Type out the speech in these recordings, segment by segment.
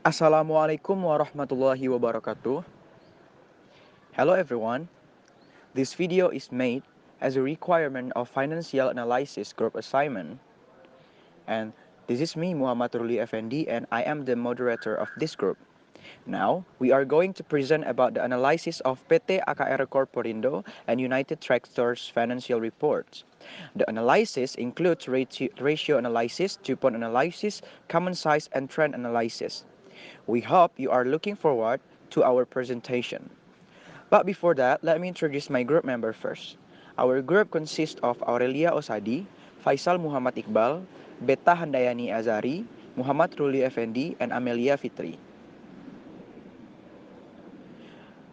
Assalamualaikum warahmatullahi wabarakatuh. Hello everyone. This video is made as a requirement of Financial Analysis Group assignment. And this is me, Muhammad Ruli Effendi, and I am the moderator of this group. Now, we are going to present about the analysis of PT.AKR Corporindo and United Tractors financial reports. The analysis includes ratio analysis, 2-point analysis, common size, and trend analysis. We hope you are looking forward to our presentation. But before that, let me introduce my group member first. Our group consists of Aurelia Osadi, Faisal Muhammad Iqbal, Beta Handayani Azari, Muhammad Ruli Effendi, and Amelia Fitri.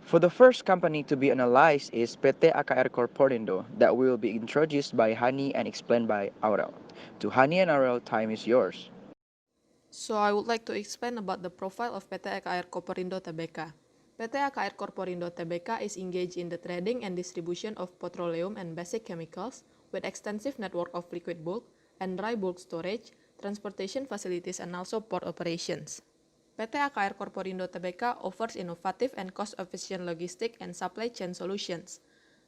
For the first company to be analyzed is PT.AKR Corporindo that will be introduced by Hani and explained by Aurel. To Hani and Aurel, time is yours. So I would like to explain about the profile of PT.AKR Corporindo Tbk. PT.AKR Corporindo Tbk is engaged in the trading and distribution of petroleum and basic chemicals with extensive network of liquid bulk and dry bulk storage, transportation facilities, and also port operations. PT.AKR Corporindo Tbk offers innovative and cost-efficient logistic and supply chain solutions.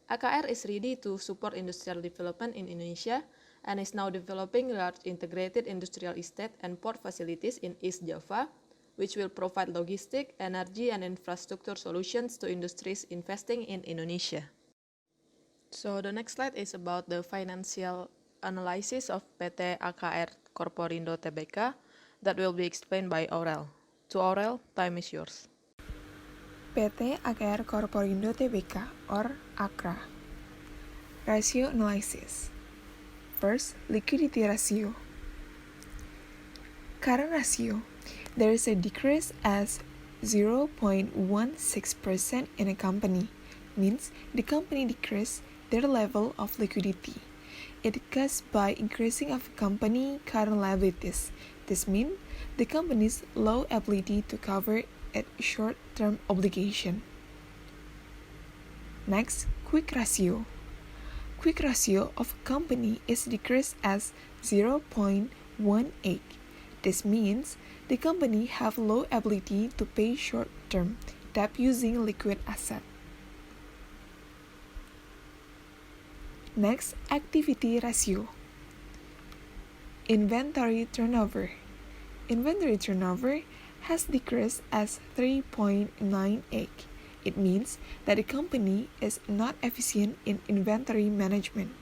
AKR is ready to support industrial development in Indonesia and is now developing large integrated industrial estate and port facilities in East Java, which will provide logistic, energy, and infrastructure solutions to industries investing in Indonesia. So the next slide is about the financial analysis of PT.AKR Corporindo Tbk that will be explained by Aurel. To Aurel, time is yours. PT.AKR Corporindo Tbk or AKRA. Ratio analysis. First, liquidity ratio. Current ratio. There is a decrease as 0.16% in a company, means the company decreased their level of liquidity. It occurs by increasing of company current liabilities. This means the company's low ability to cover its short-term obligation. Next, quick ratio. Quick ratio of a company is decreased as 0.18. This means the company have low ability to pay short-term debt using liquid asset. Next, activity ratio. Inventory turnover. Inventory turnover has decreased as 3.98. It means that the company is not efficient in inventory management.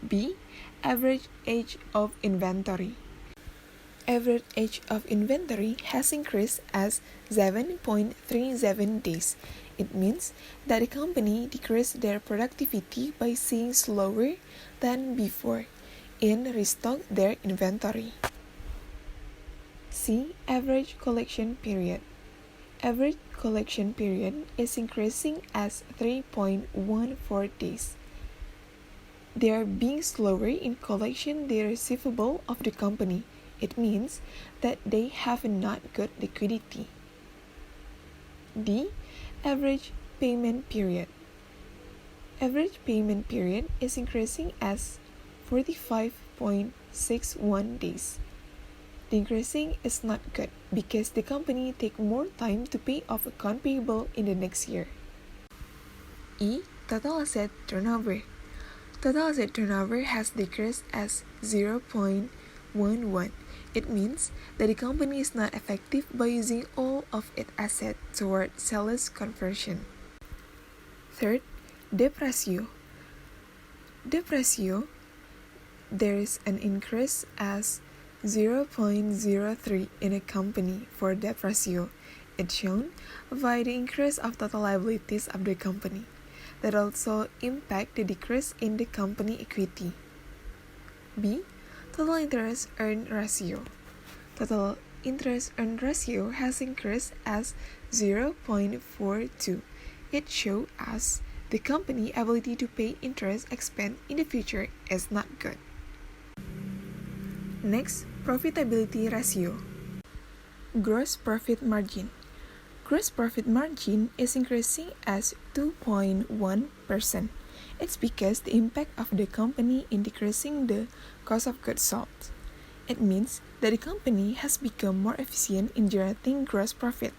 B. Average age of inventory. Average age of inventory has increased as 7.37 days. It means that the company decreased their productivity by seeing slower than before in restock their inventory. C. Average collection period. Average collection period is increasing as 3.14 days. They are being slower in collection the receivable of the company. It means that they have not good liquidity. D. Average payment period. Average payment period is increasing as 45.61 days. The increasing is not good because the company take more time to pay off account payable in the next year. E. Total asset turnover. Total asset turnover has decreased as 0.11. It means that the company is not effective by using all of its assets toward sales conversion. Third, debt ratio. Debt ratio, there is an increase as 0.03 in a company for debt ratio. It's shown by the increase of total liabilities of the company. That also impact the decrease in the company equity. B. Total interest earned ratio. Total interest earned ratio has increased as 0.42. It shows us the company ability to pay interest expense in the future is not good. Next, profitability ratio. Gross profit margin. Gross profit margin is increasing as 2.1%. It's because the impact of the company in decreasing the cost of goods sold. It means that the company has become more efficient in generating gross profit.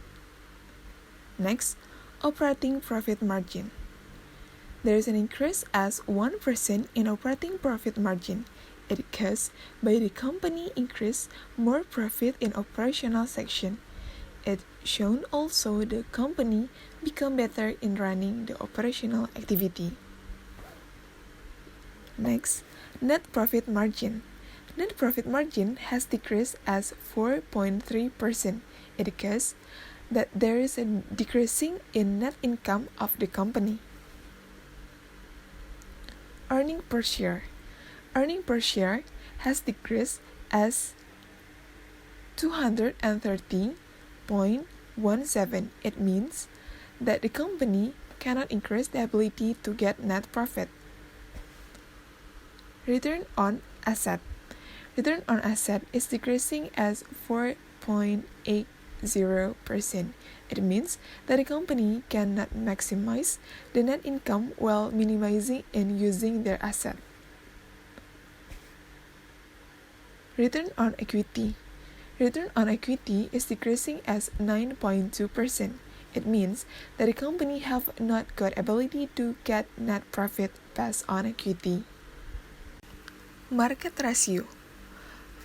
Next, operating profit margin. There is an increase as 1% in operating profit margin. It occurs by the company increase more profit in operational section. It shown also the company become better in running the operational activity. Next, net profit margin. Net profit margin has decreased as 4.3%. It occurs that there is a decreasing in net income of the company. Earning per share. Earning per share has decreased as 230.17. It means that the company cannot increase the ability to get net profit. Return on asset. Return on asset is decreasing as 4.80%. It means that the company cannot maximize the net income while minimizing and using their asset. Return on equity. Return on equity is decreasing as 9.2%. It means that the company have not got ability to get net profit based on equity. Market ratio.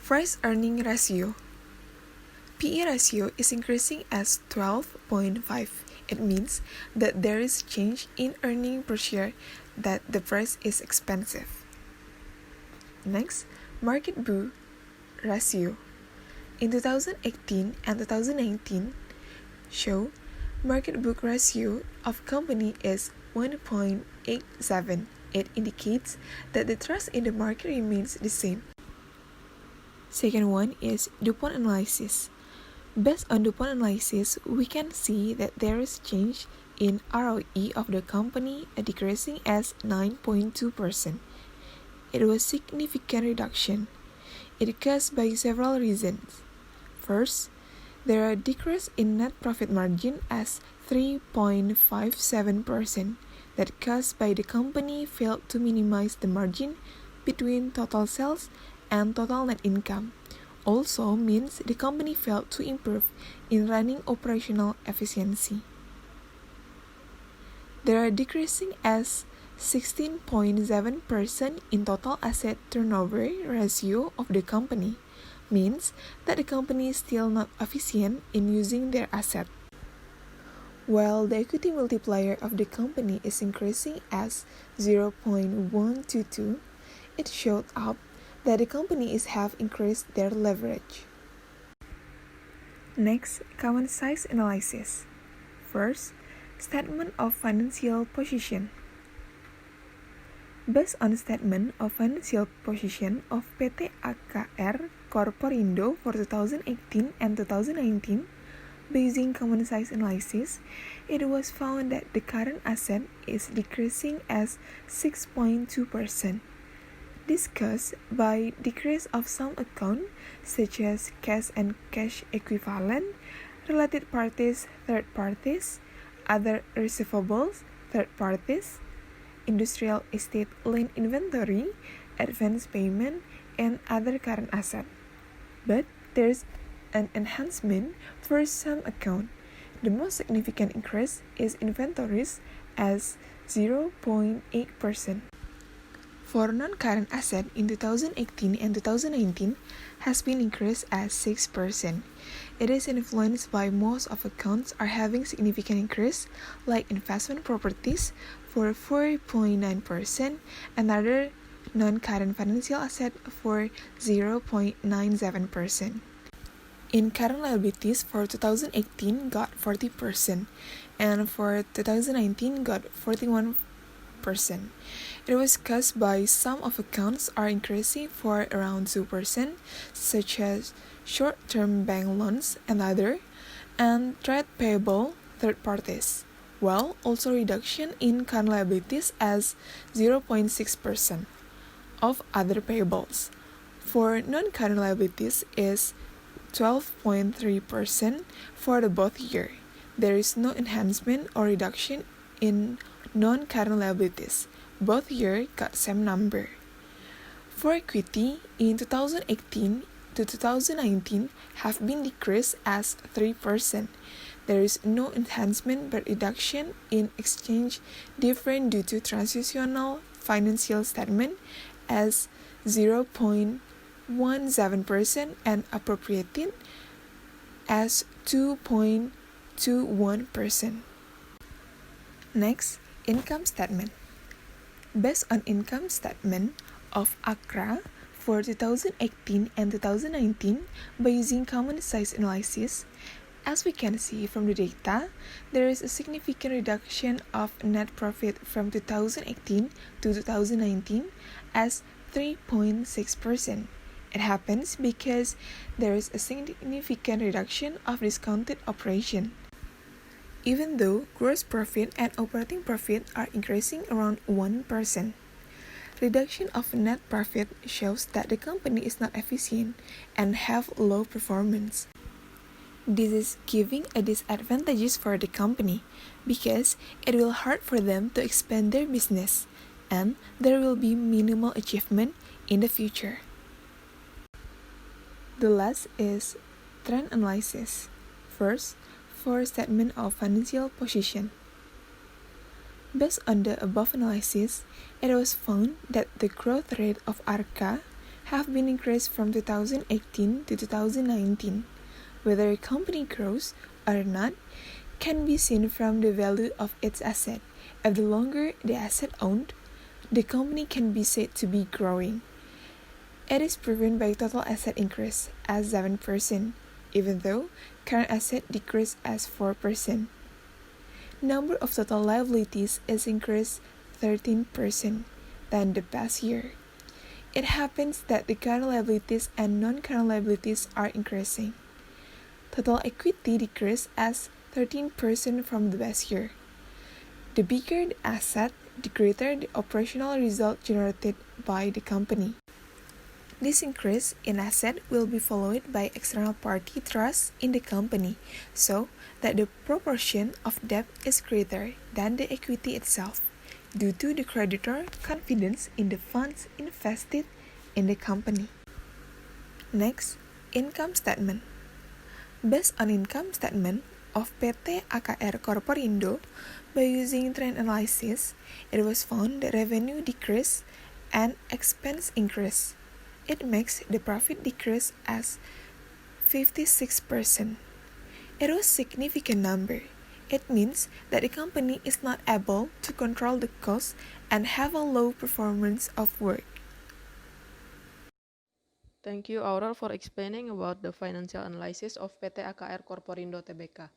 Price earning ratio. PE ratio is increasing as 12.5. It means that there is change in earning per share, that the price is expensive. Next, market book ratio. In 2018 and 2019 show market book ratio of company is 1.87. It indicates that the trust in the market remains the same. Second one is DuPont analysis. Based on DuPont analysis, we can see that there is change in ROE of the company decreasing as 9.2%. It was significant reduction. It occurs by several reasons. First, there are decrease in net profit margin as 3.57%. That caused by the company failed to minimize the margin between total sales and total net income. Also means the company failed to improve in running operational efficiency. There are decreasing as 16.7% in total asset turnover ratio of the company, means that the company is still not efficient in using their asset. While the equity multiplier of the company is increasing as 0.122, it showed up that the companies have increased their leverage. Next, common size analysis. First, statement of financial position. Based on statement of financial position of PT.AKR Corporindo for 2018 and 2019, using common size analysis, it was found that the current asset is decreasing as 6.2%. This caused by decrease of some account such as cash and cash equivalent, related parties, third parties, other receivables, third parties, industrial estate land inventory, advance payment, and other current asset. But there's an enhancement for some account. The most significant increase is inventories as 0.8%. For non-current asset in 2018 and 2019 has been increased as 6%. It is influenced by most of accounts are having significant increase, like investment properties for 4.9% and other non-current financial asset for 0.97%. In current liabilities for 2018 got 40% and for 2019 got 41%. It was caused by some of accounts are increasing for around 2%, such as short-term bank loans and other, and trade payable third parties, while also reduction in current liabilities as 0.6% of other payables. For non-current liabilities is 12.3% for the both year. There is no enhancement or reduction in non-current liabilities. Both year got same number. For equity, in 2018, to 2019 have been decreased as 3%. There is no enhancement but reduction in exchange difference due to transitional financial statement as 0.17% and appropriated as 2.21%. Next, income statement. Based on income statement of AKRA for 2018 and 2019 by using common size analysis, as we can see from the data, there is a significant reduction of net profit from 2018 to 2019 as 3.6%. It happens because there is a significant reduction of discounted operation. Even though gross profit and operating profit are increasing around 1%. Reduction of net profit shows that the company is not efficient and have low performance. This is giving a disadvantages for the company because it will hard for them to expand their business and there will be minimal achievement in the future. The last is trend analysis. First, for statement of financial position. Based on the above analysis, it was found that the growth rate of ARCA have been increased from 2018 to 2019. Whether a company grows or not can be seen from the value of its asset. If the longer the asset owned, the company can be said to be growing. It is proven by total asset increase as 7%, even though current asset decreased as 4%. Number of total liabilities is increased 13% than the past year. It happens that the current liabilities and non-current liabilities are increasing. Total equity decreased as 13% from the past year. The bigger the asset, the greater the operational result generated by the company. This increase in asset will be followed by external party trust in the company, so that the proportion of debt is greater than the equity itself, due to the creditor confidence in the funds invested in the company. Next, income statement. Based on income statement of PT.AKR Corporindo, by using trend analysis, it was found that revenue decreased and expense increased. It makes the profit decrease as 56%. It was a significant number. It means that the company is not able to control the cost and have a low performance of work. Thank you, Aurel, for explaining about the financial analysis of PT.AKR Corporindo Tbk.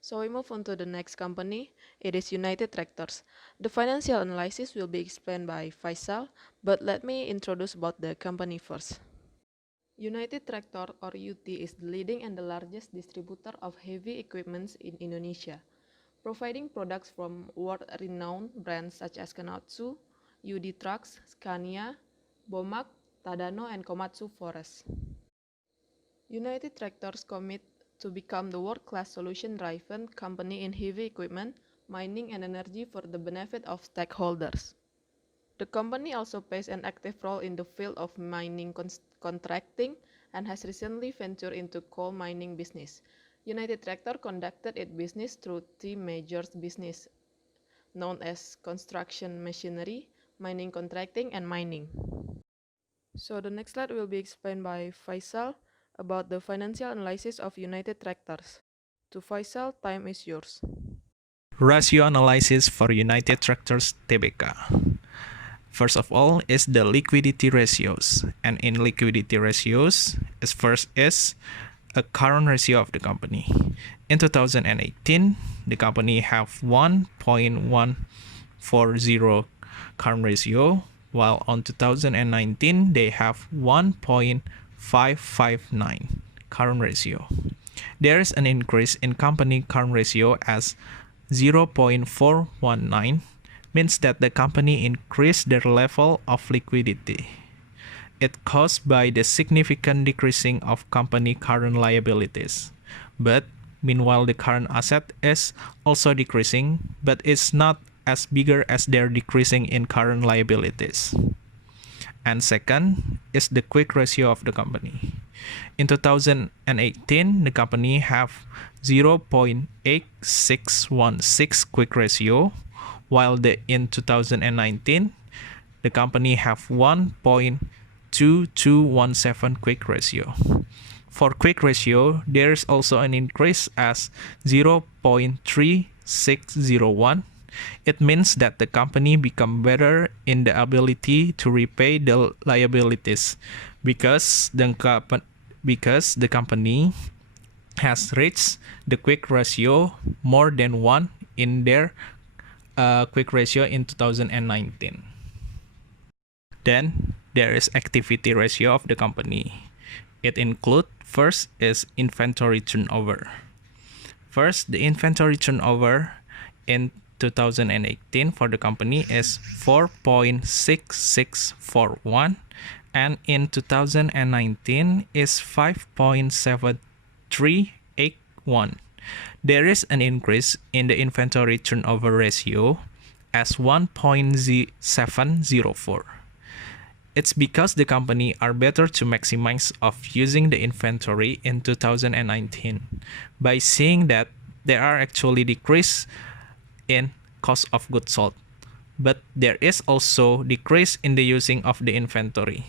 So we move on to the next company. It is United Tractors. The financial analysis will be explained by Faisal, but let me introduce about the company first. United Tractor or UT is the leading and the largest distributor of heavy equipment in Indonesia, providing products from world-renowned brands such as Komatsu, UD Trucks, Scania, Bomac, Tadano, and Komatsu Forest. United Tractors commit to become the world-class solution-driven company in heavy equipment, mining, and energy for the benefit of stakeholders. The company also plays an active role in the field of mining contracting and has recently ventured into coal mining business. United Tractor conducted its business through three major businesses, known as construction machinery, mining contracting, and mining. So the next slide will be explained by Faisal about the financial analysis of United Tractors. To Faisal, time is yours. Ratio analysis for United Tractors Tbk. First of all is the liquidity ratios, and in liquidity ratios, first is a current ratio of the company. In 2018, the company have 1.140 current ratio, while on 2019 they have 1.559 current ratio. There is an increase in company current ratio as 0.419, means that the company increased their level of liquidity. It caused by the significant decreasing of company current liabilities. But meanwhile, the current asset is also decreasing, but it's not as bigger as they're decreasing in current liabilities. and second is the quick ratio of the company. In 2018, the company have 0.8616 quick ratio, while in 2019, the company have 1.2217 quick ratio. For quick ratio, there is also an increase as 0.3601. It means that the company become better in the ability to repay the liabilities because the company has reached the quick ratio more than 1 in their quick ratio in 2019. Then there is activity ratio of the company. It includes first is inventory turnover. First, the inventory turnover in 2018 for the company is 4.6641 and in 2019 is 5.7381. There is an increase in the inventory turnover ratio as 1.704. It's because the company are better to maximize of using the inventory in 2019 by seeing that there are actually decrease in cost of goods sold, but there is also decrease in the using of the inventory,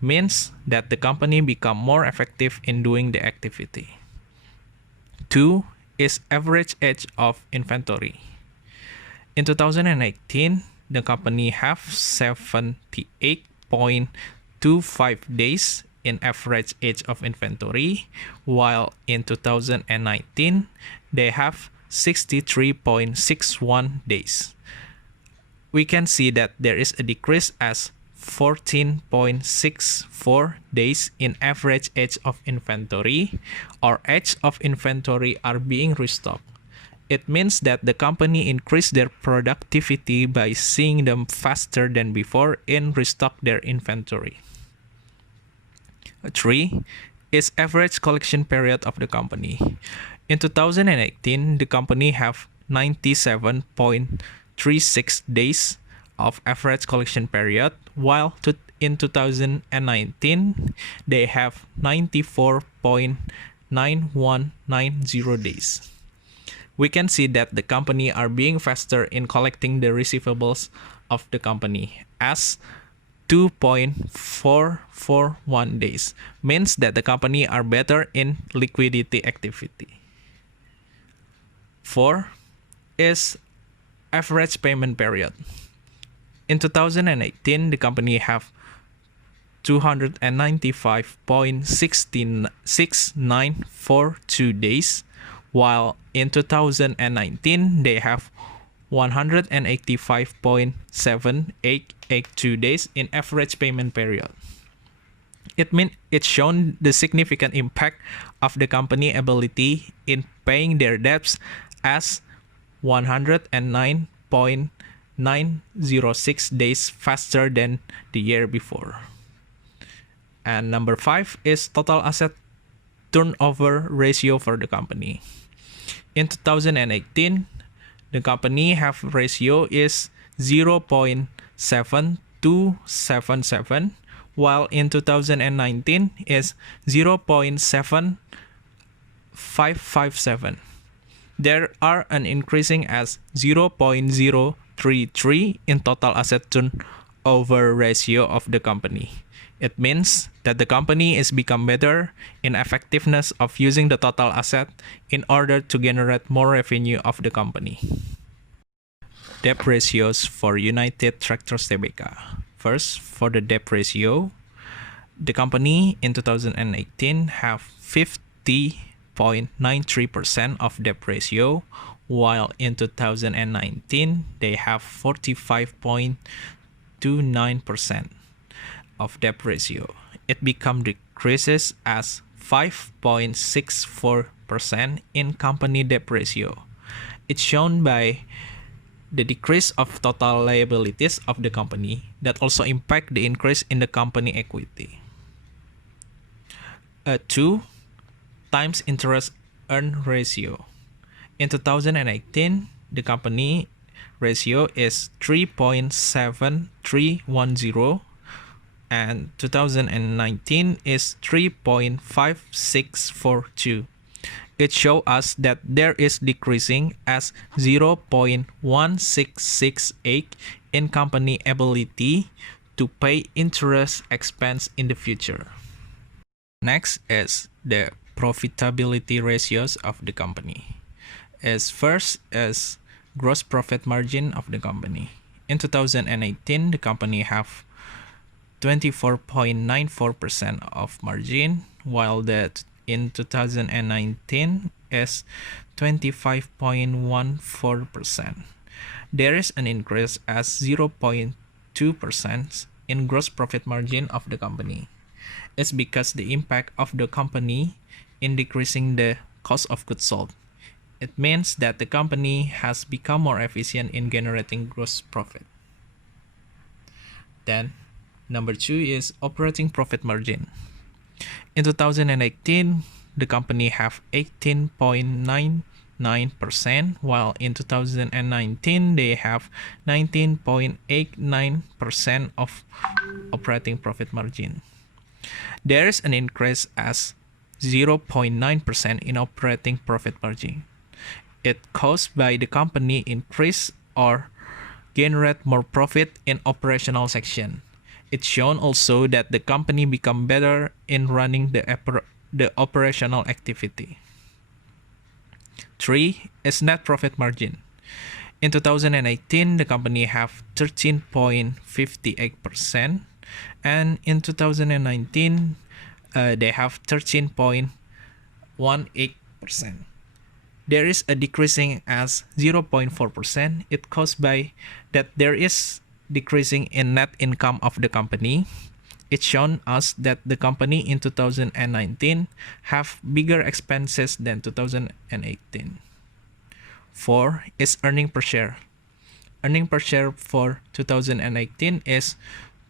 means that the company become more effective in doing the activity. 2 is average age of inventory. In 2018, the company have 78.25 days in average age of inventory, while in 2019, they have 63.61 days. We can see that there is a decrease as 14.64 days in average age of inventory, or age of inventory are being restocked. It means that the company increased their productivity by seeing them faster than before in restock their inventory. 3 is average collection period of the company. In 2018, the company have 97.36 days of average collection period, while in 2019, they have 94.9190 days. We can see that the company are being faster in collecting the receivables of the company as 2.441 days, means that the company are better in liquidity activity. 4 is average payment period. In 2018, the company have 295.6942 days, while in 2019, they have 185.7882 days in average payment period. It means it's shown the significant impact of the company ability in paying their debts as 109.906 days faster than the year before. And number 5 is total asset turnover ratio for the company. In 2018, the company have ratio is 0.7277, while in 2019 is 0.7557. There are an increasing as 0.033 in total asset turnover ratio of the company. It means that the company is become better in effectiveness of using the total asset in order to generate more revenue of the company. Debt ratios for United Tractors Tbk. First, for the debt ratio, the company in 2018 have 50.93% of debt ratio, while in 2019 they have 45.29% of debt ratio. It become decreases as 5.64% in company debt ratio. It's shown by the decrease of total liabilities of the company that also impact the increase in the company equity. 2 times interest earned ratio. In 2018, the company ratio is 3.7310, and 2019 is 3.5642. It shows us that there is decreasing as 0.1668 in company ability to pay interest expense in the future. Next is the profitability ratios of the company. First is gross profit margin of the company. In 2018, the company have 24.94% of margin, while that in 2019 is 25.14%. There is an increase as 0.2% in gross profit margin of the company. It's because the impact of the company in decreasing the cost of goods sold. It means that the company has become more efficient in generating gross profit. Then, number 2 is operating profit margin. In 2018, the company have 18.99%, while in 2019, they have 19.89% of operating profit margin. There is an increase as 0.9% in operating profit margin. It caused by the company increase or generate more profit in operational section. It's shown also that the company become better in running the operational activity. 3 is net profit margin. In 2018, the company have 13.58%, and in 2019, they have 13.18%. There is a decreasing as 0.4%. It caused by that there is decreasing in net income of the company. It shown us that the company in 2019 have bigger expenses than 2018. 4 is earning per share. Earning per share for 2018 is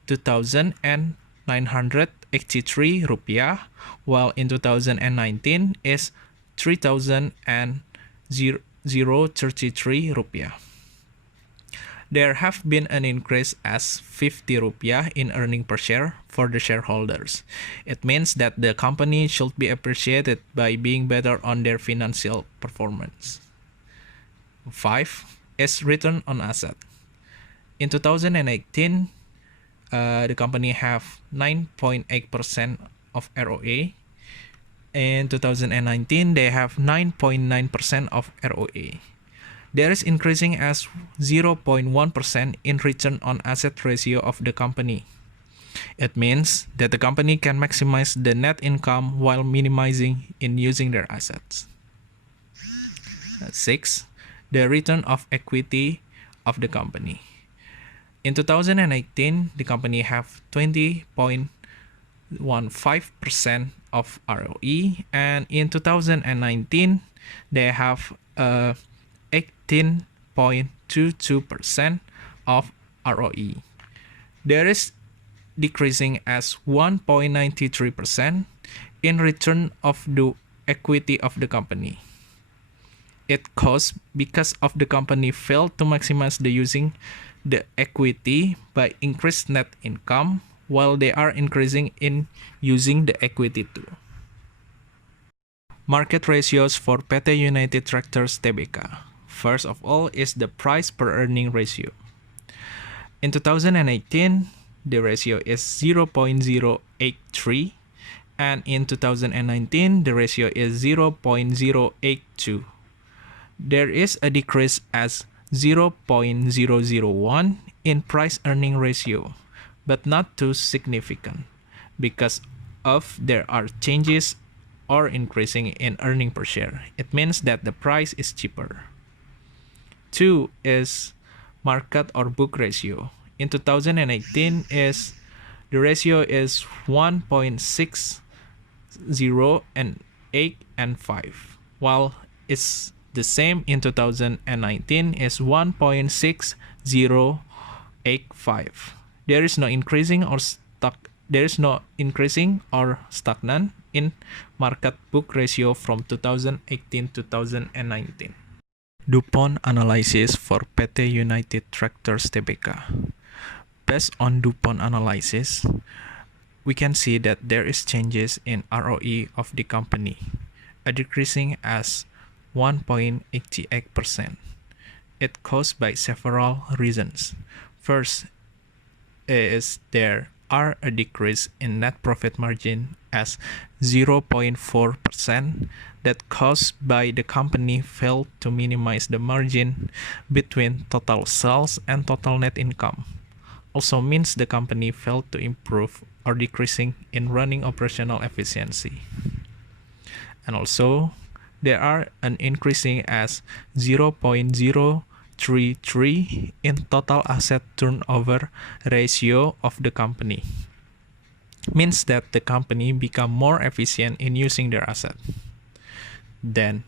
2,983 rupiah, while in 2019 is 3,033 rupiah. There have been an increase as 50 rupiah in earning per share for the shareholders. It means that the company should be appreciated by being better on their financial performance. 5 is return on asset. In 2018, the company have 9.8% of ROA. In 2019, they have 9.9% of ROA. There is increasing as 0.1% in return on asset ratio of the company. It means that the company can maximize the net income while minimizing in using their assets. 6. The return of equity of the company. In 2018, the company have 20.15% of ROE, and in 2019, they have 18.22% of ROE. There is decreasing as 1.93% in return of the equity of the company. It caused because of the company failed to maximize the using the equity by increased net income, while they are increasing in using the equity too. Market ratios for PT United Tractors Tbk. First of all is the price per earning ratio. In 2018, the ratio is 0.083, and in 2019, the ratio is 0.082. There is a decrease as 0.001 in price earning ratio, but not too significant because of there are changes or increasing in earning per share. It means that the price is cheaper. 2 is market or book ratio. In 2018 is the ratio is 1.60 and 8 and 5, while it's the same in 2019 is 1.6085. There is no increasing or stagnant in market book ratio from 2018 to 2019. DuPont analysis for PT United Tractors Tbk. Based on DuPont analysis, we can see that there is changes in ROE of the company, decreasing as 1.88%. It caused by several reasons. First is there are a decrease in net profit margin as 0.4% that caused by the company failed to minimize the margin between total sales and total net income. Also means the company failed to improve or decreasing in running operational efficiency. And also there are an increasing as 0.033 in total asset turnover ratio of the company. Means that the company become more efficient in using their asset. Then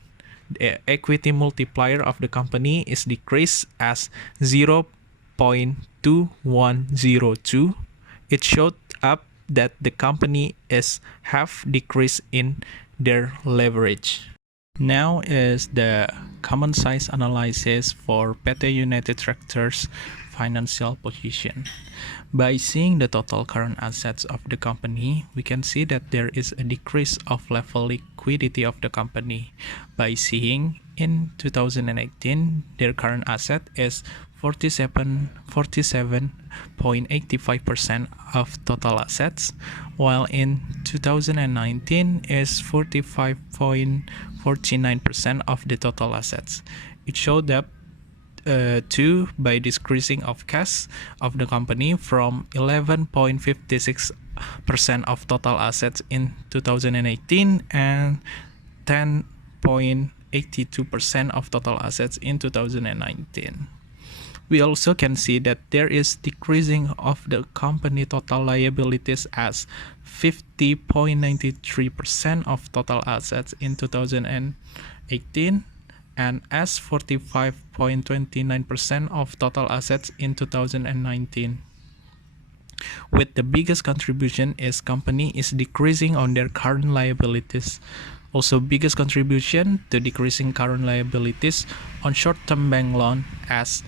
the equity multiplier of the company is decreased as 0.2102. It showed up that the company is half decrease in their leverage. Now is the common size analysis for PT United Tractors financial position. By seeing the total current assets of the company, we can see that there is a decrease of level liquidity of the company. By seeing in 2018, their current asset is 47.85% of total assets, while in 2019 is 45.49% of the total assets. It showed that by decreasing of cash of the company from 11.56% of total assets in 2018 and 10.82% of total assets in 2019. We also can see that there is decreasing of the company total liabilities as 50.93% of total assets in 2018 and as 45.29% of total assets in 2019. With the biggest contribution is company is decreasing on their current liabilities. Also biggest contribution to decreasing current liabilities on short-term bank loan as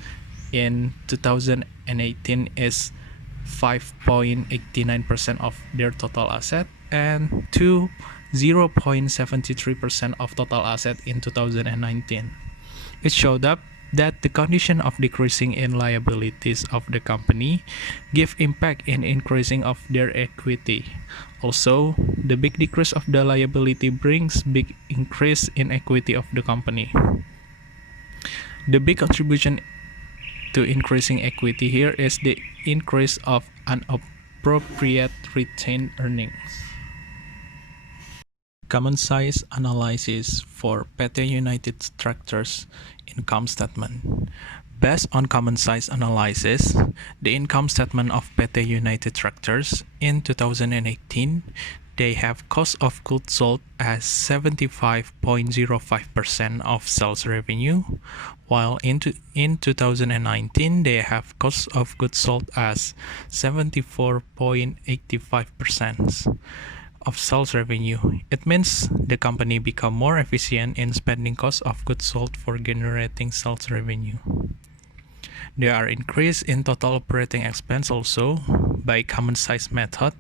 in 2018 is 5.89% of their total asset and to 0.73% of total asset in 2019. It showed up that the condition of decreasing in liabilities of the company give impact in increasing of their equity. Also, the big decrease of the liability brings big increase in equity of the company. The big contribution to increasing equity here is the increase of unappropriate retained earnings. Common size analysis for PT United Tractors income statement. Based on common size analysis, the income statement of PT United Tractors in 2018, they have cost of goods sold as 75.05% of sales revenue, while in 2019 they have cost of goods sold as 74.85% of sales revenue. It means the company become more efficient in spending cost of goods sold for generating sales revenue. There are increase in total operating expense also by common size method.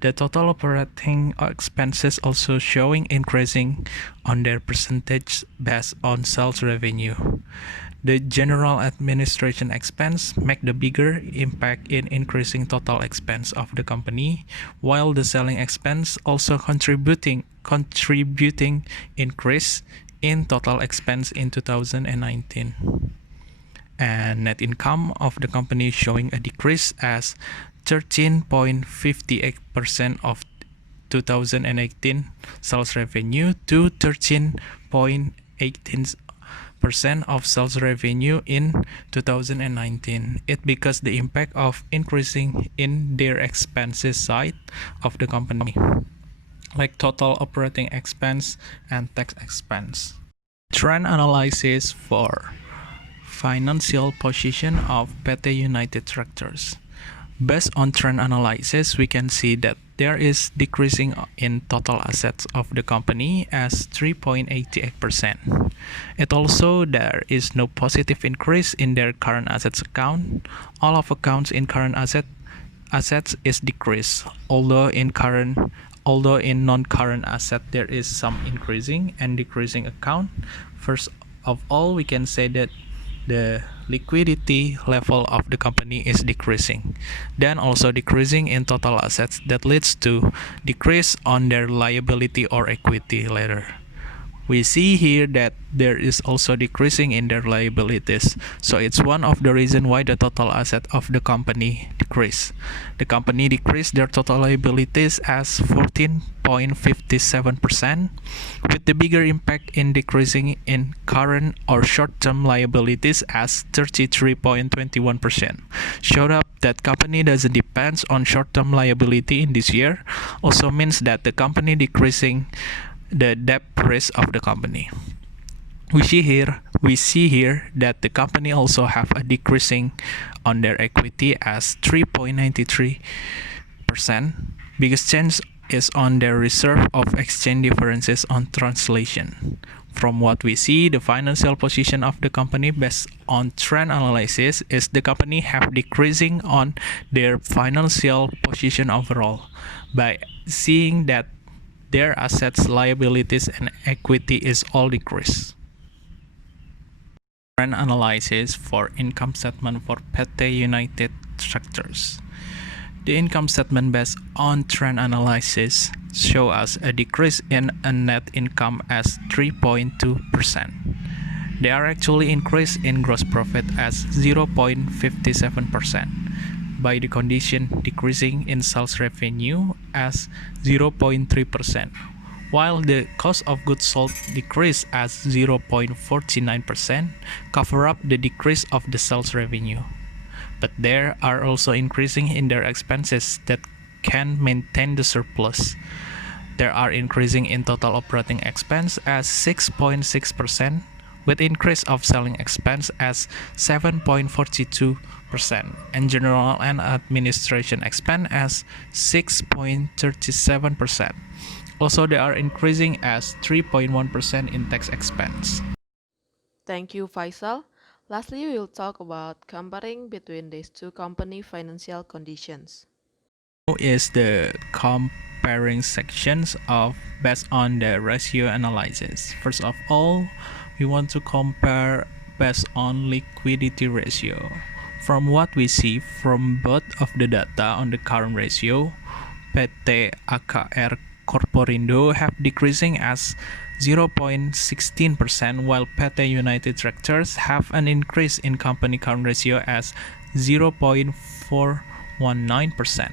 The total operating expenses also showing increasing on their percentage based on sales revenue. The general administration expense make the bigger impact in increasing total expense of the company, while the selling expense also contributing increase in total expense in 2019. And net income of the company showing a decrease as 13.58% of 2018 sales revenue to 13.18% of sales revenue in 2019. It because the impact of increasing in their expenses side of the company, like total operating expense and tax expense. Trend analysis for financial position of PT United Tractors. Based on trend analysis, we can see that there is decreasing in total assets of the company as 3.88%. It also there is no positive increase in their current assets account. All of accounts in current assets is decreased, although in non-current asset there is some increasing and decreasing account. First of all, we can say that the liquidity level of the company is decreasing, then also decreasing in total assets that leads to decrease on their liability or equity later. We see here that there is also decreasing in their liabilities, so it's one of the reason why the total asset of the company decreased. The company decreased their total liabilities as 14.57%, with the bigger impact in decreasing in current or short-term liabilities as 33.21%. Showed up that company doesn't depend on short-term liability in this year, also means that the company decreasing the debt risk of the company. We see here that the company also have a decreasing on their equity as 3.93%. Biggest change is on their reserve of exchange differences on translation. From what we see, the financial position of the company based on trend analysis is the company have decreasing on their financial position overall by seeing that their assets, liabilities, and equity is all decreased. Trend analysis for income statement for PT United Tractors. The income statement based on trend analysis show us a decrease in a net income as 3.2%. They are actually increased in gross profit as 0.57%. by the condition decreasing in sales revenue as 0.3%, while the cost of goods sold decreased as 0.49%, cover up the decrease of the sales revenue. But there are also increasing in their expenses that can maintain the surplus. There are increasing in total operating expense as 6.6%, with increase of selling expense as 7.42%, and general and administration expense as 6.37%. Also, they are increasing as 3.1% in tax expense. Thank you, Faisal. Lastly, we will talk about comparing between these two company financial conditions. Now is the comparing sections of based on the ratio analysis. First of all, we want to compare based on liquidity ratio. From what we see from both of the data on the current ratio, PT.AKR Corporindo have decreasing as 0.16%, while PT United Tractors have an increase in company current ratio as 0.419%.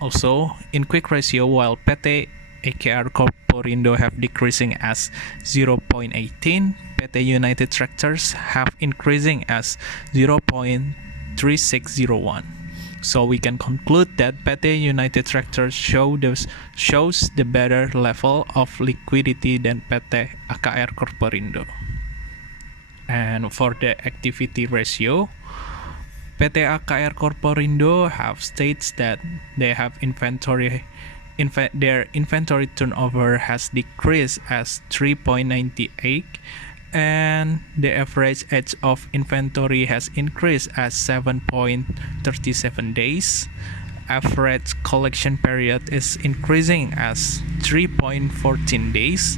Also, in quick ratio, while PT.AKR Corporindo have decreasing as 0.18, PT United Tractors have increasing as 0.3601. So we can conclude that PT United Tractors shows the better level of liquidity than PT.AKR Corporindo. And for the activity ratio, PT.AKR Corporindo have states that they have their inventory turnover has decreased as 3.98, and the average age of inventory has increased as 7.37 days. Average collection period is increasing as 3.14 days.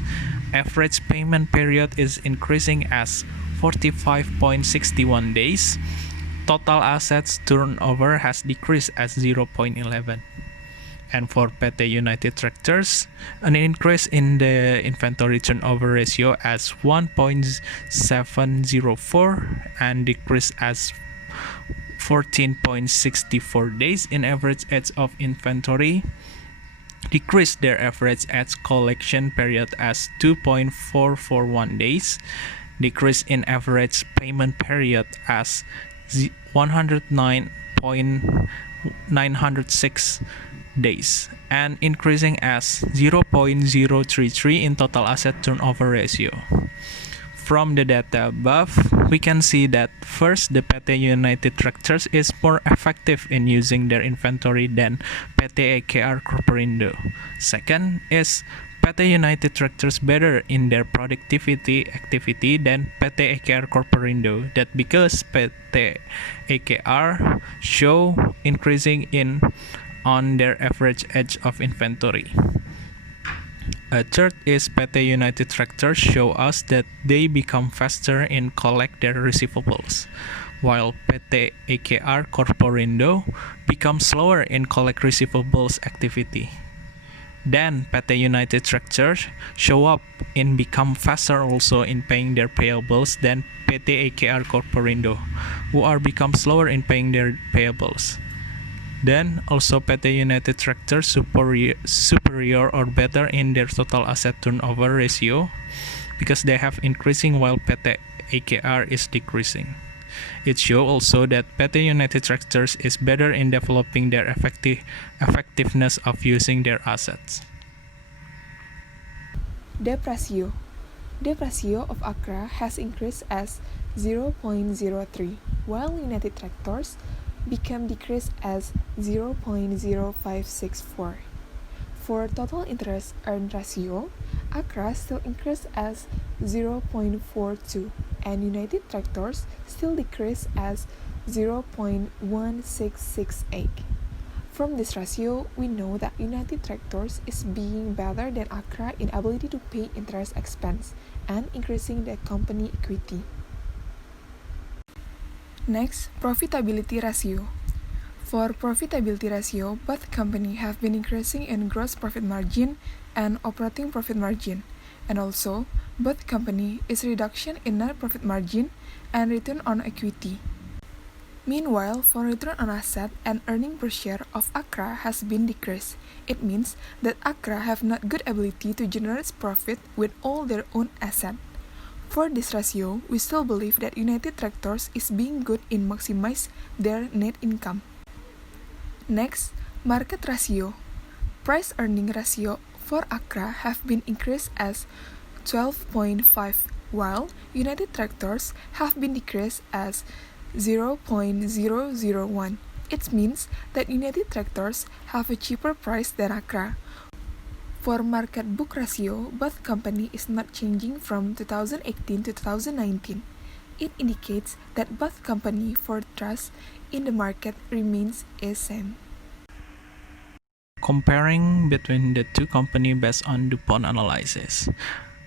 Average payment period is increasing as 45.61 days. Total assets turnover has decreased as 0.11. And for PT United Tractors, an increase in the inventory turnover ratio as 1.704 and decrease as 14.64 days in average age of inventory. Decrease their average age collection period as 2.441 days. Decrease in average payment period as 109.906 days, and increasing as 0.033 in total asset turnover ratio. From the data above, we can see that first, the PT United Tractors is more effective in using their inventory than PT.AKR Corporindo. Second is PT United Tractors better in their productivity activity than PT.AKR Corporindo. That because PT.AKR show increasing in on their average age of inventory. A third is PT United Tractors show us that they become faster in collect their receivables, while PT.AKR Corporindo becomes slower in collect receivables activity. Then PT United Tractors show up in become faster also in paying their payables than PT.AKR Corporindo, who are become slower in paying their payables. Then also PT United Tractors superior or better in their total asset turnover ratio because they have increasing while PT.AKR is decreasing. It shows also that PT United Tractors is better in developing their effectiveness of using their assets. Debt ratio. Debt ratio of AKRA has increased as 0.03, while United Tractors became decreased as 0.0564. For total interest earned ratio, AKRA still increased as 0.42 and United Tractors still decreased as 0.1668. From this ratio, we know that United Tractors is being better than AKRA in ability to pay interest expense and increasing the company equity. Next, profitability ratio. For profitability ratio, both companies have been increasing in gross profit margin and operating profit margin, and also both company is reduction in net profit margin and return on equity. Meanwhile, for return on asset and earning per share of AKRA has been decreased. It means that AKRA have not good ability to generate profit with all their own asset. For this ratio, we still believe that United Tractors is being good in maximize their net income. Next, market ratio. Price earning ratio for AKRA have been increased as 12.5, while United Tractors have been decreased as 0.001. It means that United Tractors have a cheaper price than AKRA. For market book ratio, both company is not changing from 2018 to 2019. It indicates that both company for trust in the market remains the same. Comparing between the two companies based on DuPont analysis.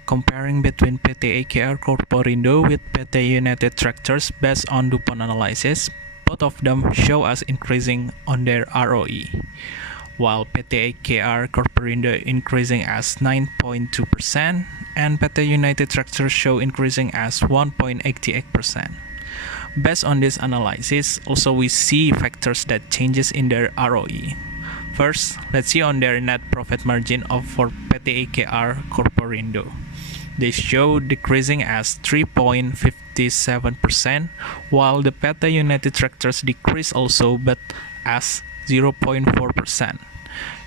Comparing between PT.AKR Corporindo with PT United Tractors based on DuPont analysis, both of them show us increasing on their ROE. While PT.AKR Corporindo increasing as 9.2% and PT United Tractors show increasing as 1.88%. Based on this analysis, also we see factors that changes in their ROE. First, let's see on their net profit margin of for PT.AKR Corporindo. They show decreasing as 3.57%, while the PT United Tractors decrease also but as 0.4%.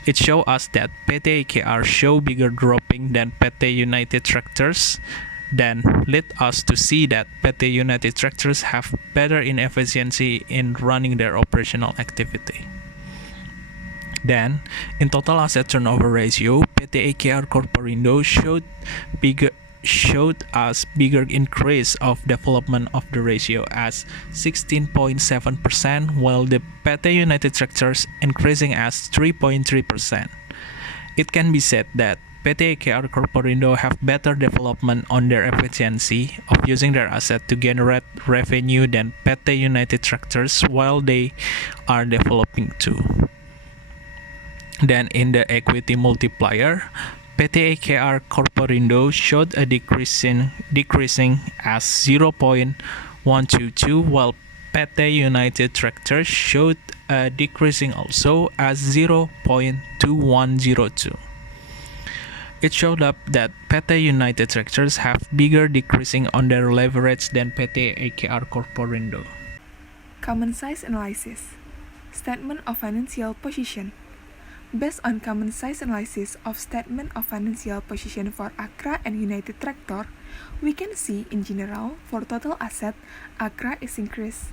It shows us that PT.AKR show bigger dropping than PT United Tractors, then lead us to see that PT United Tractors have better efficiency in running their operational activity. Then, in total asset turnover ratio, PT.AKR Corporindo showed us bigger increase of development of the ratio as 16.7%, while the PT United Tractors increasing as 3.3%. It can be said that PT.AKR Corporindo have better development on their efficiency of using their asset to generate revenue than PT United Tractors while they are developing too. Then in the equity multiplier, PT.AKR Corporindo showed a decreasing as 0.122, while PT United Tractors showed a decreasing also as 0.2102. It showed up that PT United Tractors have bigger decreasing on their leverage than PT.AKR Corporindo. Common size analysis. Statement of financial position. Based on common size analysis of statement of financial position for AKRA and United Tractor, we can see in general for total asset, AKRA is increased,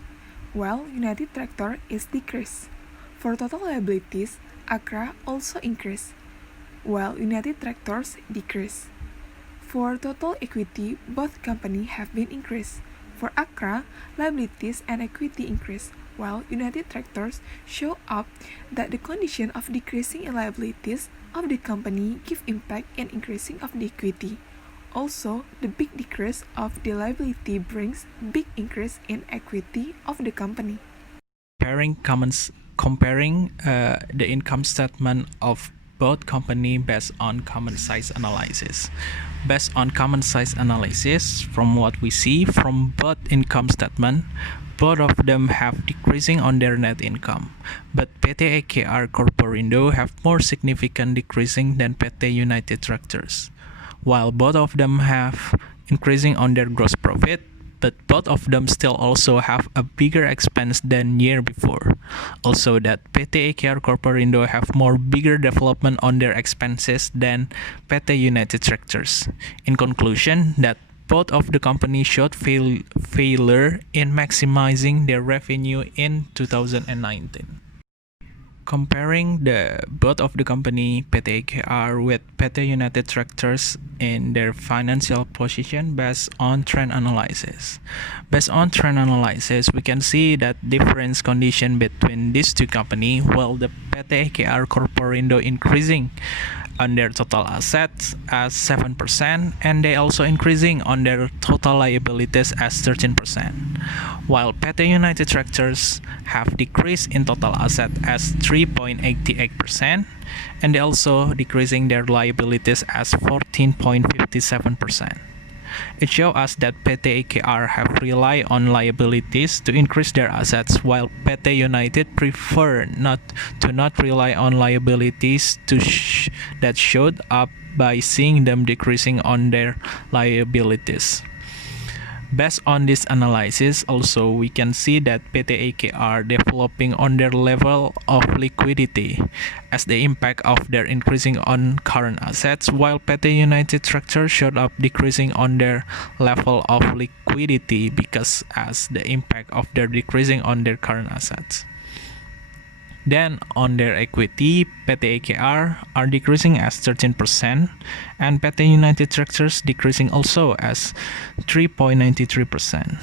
while United Tractor is decreased. For total liabilities, AKRA also increased, while United Tractors decreased. For total equity, both companies have been increased. For AKRA, liabilities and equity increase, while United Tractors show up that the condition of decreasing in liabilities of the company give impact in increasing of the equity. Also, the big decrease of the liability brings big increase in equity of the company. Comparing the income statement of both company based on common size analysis. Based on common size analysis, from what we see from both income statement, both of them have decreasing on their net income, but PT.AKR Corporindo have more significant decreasing than PT United Tractors, while both of them have increasing on their gross profit, but both of them still also have a bigger expense than year before. Also that PT.AKR Corporindo have more bigger development on their expenses than PT United Tractors. In conclusion, that both of the companies showed failure in maximizing their revenue in 2019. Comparing the both of the company PT.AKR with PT United Tractors in their financial position based on trend analysis. Based on trend analysis, we can see that difference condition between these two companies, while the PT.AKR Corporindo increasing on their total assets as 7%, and they also increasing on their total liabilities as 13%, while PT United Tractors have decreased in total asset as 3.88%, and they also decreasing their liabilities as 14.57%. It shows us that PT.AKR have relied on liabilities to increase their assets, while PT United prefer not rely on liabilities that showed up by seeing them decreasing on their liabilities. Based on this analysis, also we can see that PT.AKR developing on their level of liquidity as the impact of their increasing on current assets, while PT United Tractor showed up decreasing on their level of liquidity because as the impact of their decreasing on their current assets. Then on their equity, PT.AKR are decreasing as 13%, and PT United Tractors decreasing also as 3.93%.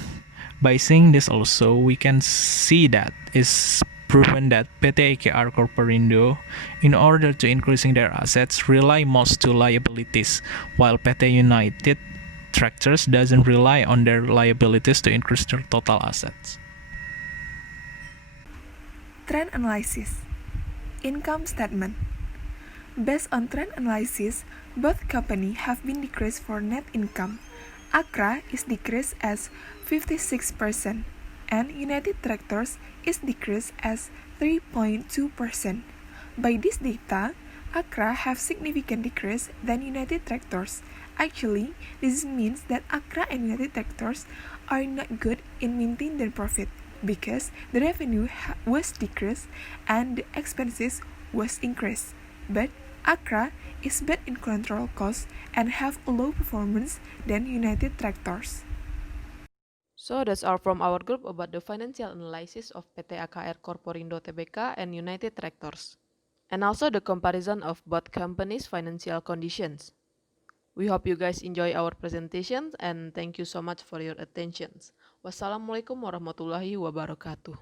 By seeing this also, we can see that is proven that PT.AKR Corporindo, in order to increasing their assets, rely most to liabilities, while PT United Tractors doesn't rely on their liabilities to increase their total assets. Trend analysis. Income statement. Based on trend analysis, both companies have been decreased for net income. AKRA is decreased as 56%, and United Tractors is decreased as 3.2%. By this data, AKRA have significant decrease than United Tractors. Actually, this means that AKRA and United Tractors are not good in maintaining their profit, because the revenue was decreased and the expenses was increased. But AKRA is bad in control costs and have a low performance than United Tractors. So that's all from our group about the financial analysis of PT.AKR Corporindo Tbk and United Tractors, and also the comparison of both companies' financial conditions. We hope you guys enjoy our presentation and thank you so much for your attention. Wassalamualaikum warahmatullahi wabarakatuh.